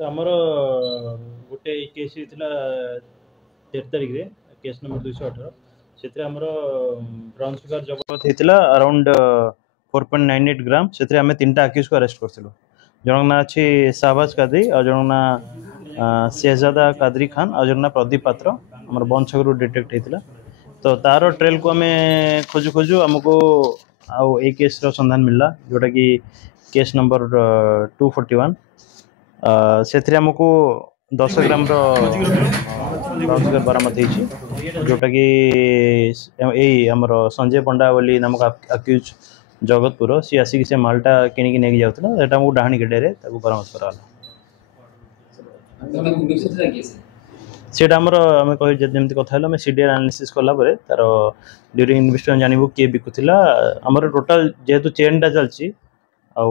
तो आमर गोटे केस होता 13 तारिख रे केस नंबर 218 से आमर ब्राउन सुगर जबरदस्त होता अराउंड 4.98 ग्राम से आम 3टा आक्यूज को अरेस्ट करूँ। जन ना अच्छी शाहबाज कादरी और जन ना शहजादा कादरी खान और जन ना प्रदीप पात्र आम बंछकरू डिटेक्ट होता। तो तार ट्रेल को आम खोजु खोजु आमको आउ ए केस रो संधान मिलला जोटा कि केस नंबर 241 से आमको 10 ग्राम ब्राउन सुगर बरामद होती जोटा कि यही आमर संजय पंडा बोली नामक आक्यूज जगतपुर सी आसिक से मालटा किणिकी नहीं जाऊला आमको डाहाणी गेडे बरामद कराला। सेटा आमर आम कही कथा आम सीडीआर एनालिसिस कलापर तार ड्यूरिंग इन्वेस्टिगेशन जानू किए बिकुला आमर टोटाल जेहेतु चेन टा चलती आउ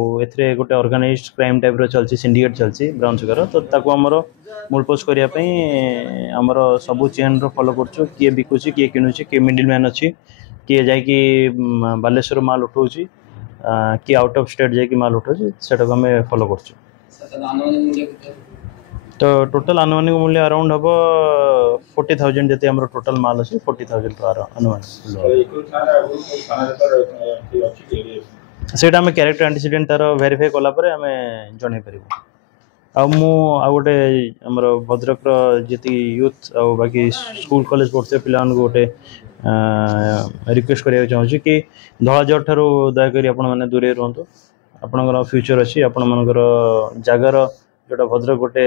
गोटे ऑर्गेनाइज्ड क्राइम टाइप चलती सिंडिकेट चलती ब्राउन सुगर तो ताको आमर मूलपोज करने आमर सबू चेन रो फॉलो करछु किए बिकुची किए किणुची किए मिडिल मैन अच्छी किए जाकि बालेश्वर माल उठाऊँ किए आउट ऑफ स्टेट जाकि माल उठाऊँ सेटा को आम फॉलो करछु। तो टोटल अनुमानिक मूल्य अराउंड हम 40,000 जैसे आम टोटल माल अच्छे 40,000 अनुमान से क्यारेक्टर एंटीसीडेंट तार वेरीफाई कलापर आम जन पार आउ गोटे आमर भद्रक जी यूथ आ बाकी स्कूल कॉलेज पढ़ते पिला गोटे रिक्वेस्ट करने चाहूँगी कि धलाजर ठार दयाकोरी आपण मैंने दूरे रुहतु आपणकर फ्यूचर अच्छी आपण मनकर जगार जोटा भद्रक गोटे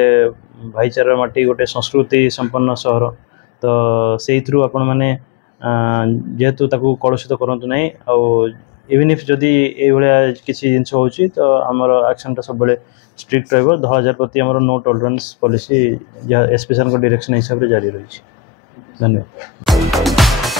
भाईचारा माटी गोटे संस्कृति संपन्न सहर तो से थ्रु आपण मैंने जेहेतु ताकू कलुषित करंतु नहीं आउ इवन इफ जदि ये किसी जिनस हो तो आमर एक्शन टा सब स्ट्रिक्ट रहा धलाजार प्रति आमर नो टॉलरेंस पॉलिसी जहाँ एसपी सर डायरेक्शन हिसाब से जारी रही। धन्यवाद।